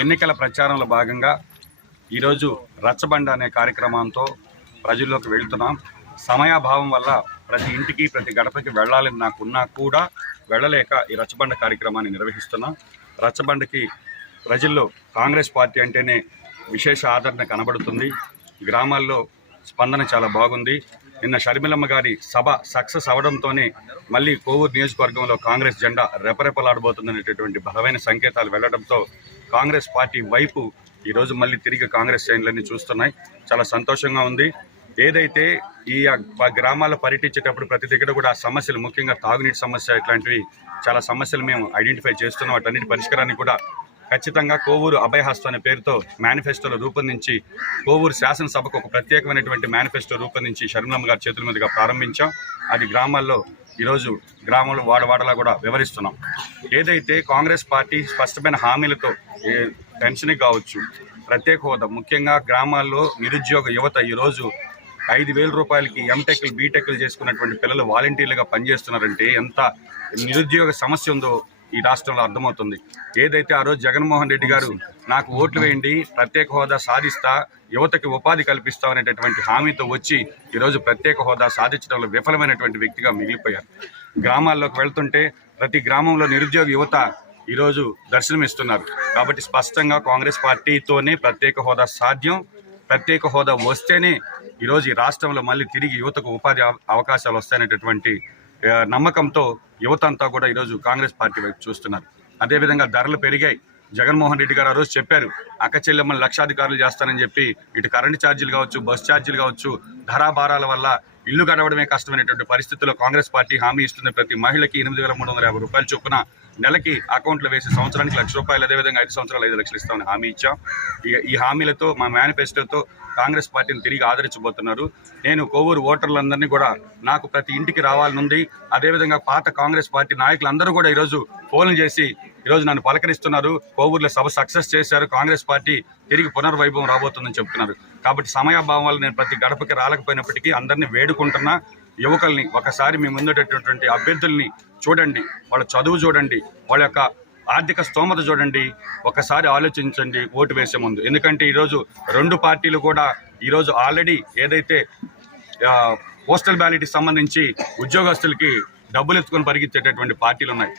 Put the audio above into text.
ఎన్నికల ప్రచారంలో భాగంగా ఈరోజు రచ్చబండ అనే కార్యక్రమంతో ప్రజల్లోకి వెళ్తున్నాం. సమయాభావం వల్ల ప్రతి ఇంటికి ప్రతి గడపకి వెళ్ళాలని నాకున్నా కూడా వెళ్ళలేక ఈ రచ్చబండ కార్యక్రమాన్ని నిర్వహిస్తున్నాం. రచ్చబండకి ప్రజల్లో కాంగ్రెస్ పార్టీ అంటేనే విశేష ఆదరణ కనబడుతుంది. గ్రామాల్లో స్పందన చాలా బాగుంది. నిన్న షర్మిలమ్మ గారి సభ సక్సెస్ అవడంతోనే మళ్ళీ కోవూరు నియోజకవర్గంలో కాంగ్రెస్ జెండా రెపరెపలాడబోతుందనేటటువంటి బలమైన సంకేతాలు వెళ్లడంతో కాంగ్రెస్ పార్టీ వైపు ఈరోజు మళ్ళీ తిరిగి కాంగ్రెస్ శ్రేణులన్నీ చూస్తున్నాయి. చాలా సంతోషంగా ఉంది. ఏదైతే ఈ గ్రామాల్లో పర్యటించేటప్పుడు ప్రతి దగ్గర కూడా సమస్యలు, ముఖ్యంగా తాగునీటి సమస్య, ఇట్లాంటివి చాలా సమస్యలు మేము ఐడెంటిఫై చేస్తున్నాం. వాటన్నిటి పరిష్కారాన్ని కూడా ఖచ్చితంగా కోవూరు అభయహస్తం అనే పేరుతో మేనిఫెస్టోలో రూపొందించి కోవూరు శాసనసభకు ఒక ప్రత్యేకమైనటువంటి మేనిఫెస్టో రూపొందించి షర్మిలమ్మ గారి చేతుల మీదుగా ప్రారంభించాం. అది గ్రామాల్లో ఈరోజు గ్రామంలో వాడవాడలా కూడా వివరిస్తున్నాం. ఏదైతే కాంగ్రెస్ పార్టీ స్పష్టమైన హామీలతో పెన్షన్ కావచ్చు, ప్రత్యేక హోదా, ముఖ్యంగా గ్రామాల్లో నిరుద్యోగ యువత ఈరోజు 5,000 రూపాయలకి ఎంటెక్లు బీటెక్లు చేసుకున్నటువంటి పిల్లలు వాలంటీర్లుగా పనిచేస్తున్నారంటే ఎంత నిరుద్యోగ సమస్య ఉందో ఈ రాష్ట్రంలో అర్థమవుతుంది. ఏదైతే ఆ రోజు జగన్మోహన్ రెడ్డి గారు నాకు ఓట్లు వేయండి, ప్రత్యేక హోదా సాధిస్తా, యువతకి ఉపాధి కల్పిస్తా అనేటటువంటి హామీతో వచ్చి ఈరోజు ప్రత్యేక హోదా సాధించడంలో విఫలమైనటువంటి వ్యక్తిగా మిగిలిపోయారు. గ్రామాల్లోకి వెళ్తుంటే ప్రతి గ్రామంలో నిరుద్యోగ యువత ఈరోజు దర్శనమిస్తున్నారు. కాబట్టి స్పష్టంగా కాంగ్రెస్ పార్టీతోనే ప్రత్యేక హోదా సాధ్యం. ప్రత్యేక హోదా వస్తేనే ఈరోజు ఈ రాష్ట్రంలో మళ్ళీ తిరిగి యువతకు ఉపాధి అవకాశాలు వస్తాయనేటటువంటి నమ్మకంతో యువత అంతా కూడా ఈరోజు కాంగ్రెస్ పార్టీ వైపు చూస్తున్నారు. అదేవిధంగా ధరలు పెరిగాయి. జగన్మోహన్ రెడ్డి గారు ఆ రోజు చెప్పారు, అక్క చెల్లెమ్మలు లక్షాధికారులు చేస్తానని చెప్పి ఇటు కరెంటు ఛార్జీలు కావచ్చు, బస్ ఛార్జీలు కావచ్చు, ధరాభారాల వల్ల ఇల్లు గడవడమే కష్టమైనటువంటి పరిస్థితుల్లో కాంగ్రెస్ పార్టీ హామీ ఇస్తుంది. ప్రతి మహిళకి 8,350 రూపాయలు చొప్పున నెలకి అకౌంట్లో వేసి సంవత్సరానికి ₹1,00,000, అదేవిధంగా 5 సంవత్సరాలు 5 లక్షలు ఇస్తామని హామీ ఇచ్చాం. ఈ హామీలతో మా మేనిఫెస్టోతో కాంగ్రెస్ పార్టీని తిరిగి ఆదరించబోతున్నారు. నేను కోవూరు ఓటర్లందరినీ కూడా నాకు ప్రతి ఇంటికి రావాలనుంది. అదేవిధంగా పాత కాంగ్రెస్ పార్టీ నాయకులందరూ కూడా ఈరోజు ఫోన్లు చేసి ఈరోజు నన్ను పలకరిస్తున్నారు. కోవూరులో సభ సక్సెస్ చేశారు, కాంగ్రెస్ పార్టీ తిరిగి పునర్వైభవం రాబోతుందని చెప్తున్నారు. కాబట్టి సమయాభావం వల్ల నేను ప్రతి గడపకి రాలేకపోయినప్పటికీ అందరినీ వేడుకుంటున్నా. యువకుల్ని ఒకసారి మీ ముందుటటువంటి అభ్యర్థుల్ని చూడండి, వాళ్ళ చదువు చూడండి, వాళ్ళ యొక్క ఆర్థిక స్తోమత చూడండి, ఒకసారి ఆలోచించండి ఓటు వేసే ముందు. ఎందుకంటే ఈరోజు రెండు పార్టీలు కూడా ఈరోజు ఆల్రెడీ ఏదైతే పోస్టల్ బ్యాలెట్కి సంబంధించి ఉద్యోగస్తులకి డబ్బులు ఎత్తుకొని పరిగెత్తేటటువంటి పార్టీలు ఉన్నాయి.